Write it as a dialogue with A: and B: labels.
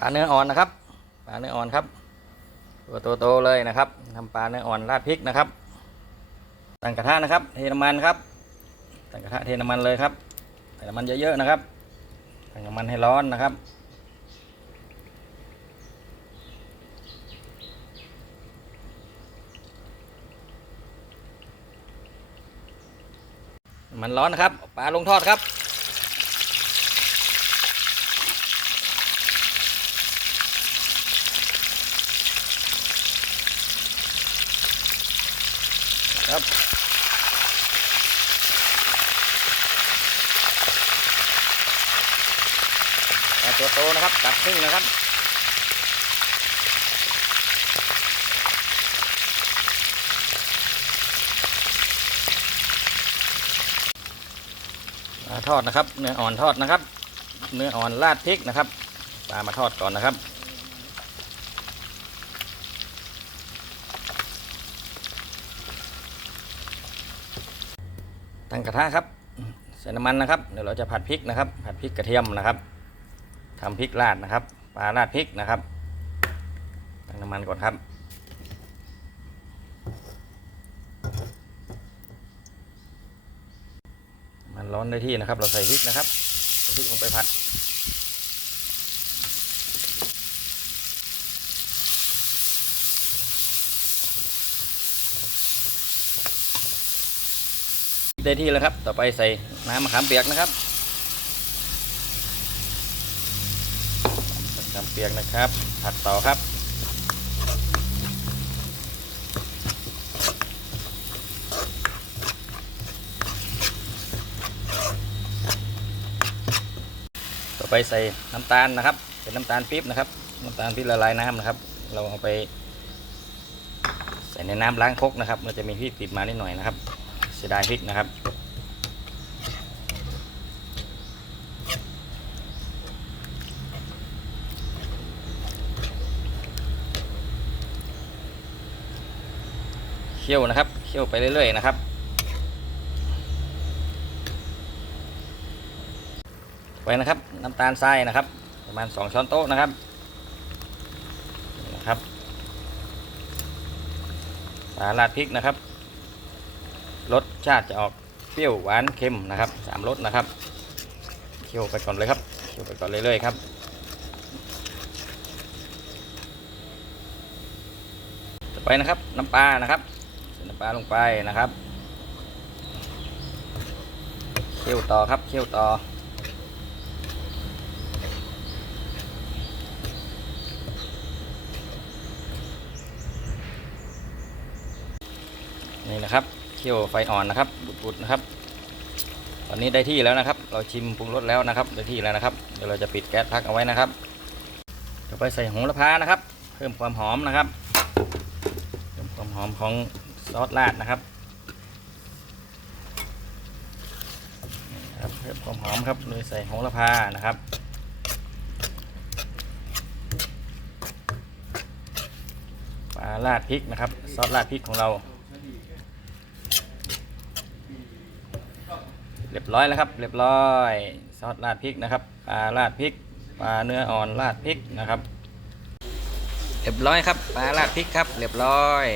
A: ลาเนื้ออ่อนนะครับปลาเนื้ออ่อนครับตัวโตๆเลยนะครับทำปลาเนื้ออ่อนราดพริกนะครับตั้งกระทะนะครับ เทน้ำมันครับตั้งกระทะเทน้ำมันเลยครับใส่น้ำมันเยอะๆนะครับตั้งน้ำมันให้ร้อนนะครับมันร้อนนะครับปลาลงทอดครับ ครับตัวโตนะครับตัดครึ่งนะครับปลาทอดนะครับ เนื้ออ่อนทอดนะครับ เนื้ออ่อนราดพริกนะครับปลามาทอดก่อนนะครับ ตั้งกระทะครับใส่น้ำมันนะครับเดี๋ยวเราจะผัดพริกนะครับ ผัดพริกกระเทียมนะครับทำพริกราดนะครับปลาราดพริกนะครับตั้งน้ำมันก่อนครับ มันร้อนได้ที่นะครับ เราใส่พริกนะครับใส่พริกลงไปผัด ได้ที่แล้วครับ ต่อไปใส่น้ำมะขามเปียกนะครับมะขามเปียกนะครับ ผัดต่อครับ ต่อไปใส่น้ำตาลนะครับ เป็นน้ำตาลปี๊บนะครับ น้ำตาลปี๊บละลายน้ำนะครับ เราเอาไป ใส่ในน้ำล้างคกนะครับมันจะมีพริกติดมานิดหน่อยนะครับ สียดายพริกนะครับ เคี่ยวนะครับ เคี่ยวไปเรื่อยๆนะครับ ไปนะครับ น้ำตาลทรายนะครับ ประมาณ 2 ช้อนโต๊ะนะครับนะครับปลาราดพริกนะครับ รสชาติจะออกเปรี้ยวหวานเค็มนะครับสามรสนะครับเคี่ยวไปก่อนเลยครับเคี่ยวไปก่อนเรื่อยๆครับต่อไปนะครับน้ำปลานะครับใส่น้ำปลาลงไปนะครับเคี่ยวต่อครับเคี่ยวต่อนี่นะครับ เคี่ยวไฟอ่อนนะครับบุดๆนะครับ ตอนนี้ได้ที่แล้วนะครับ เราชิมปรุงรสแล้วนะครับ ได้ที่แล้วนะครับ เดี๋ยวเราจะปิดแก๊สพักเอาไว้นะครับต่อไปใส่โหระพานะครับ เพิ่มความหอมนะครับ เพิ่มความหอมของซอสราดนะครับครับเพิ่มความหอมครับโดยใส่โหระพานะครับปลาราดพริกนะครับ ซอสราดพริกของเรา เรียบร้อยแล้วครับ เรียบร้อยซอสราดพริกนะครับปลาราดพริกปลาเนื้ออ่อนราดพริกนะครับ เรียบร้อยครับปลาราดพริกครับ เรียบร้อย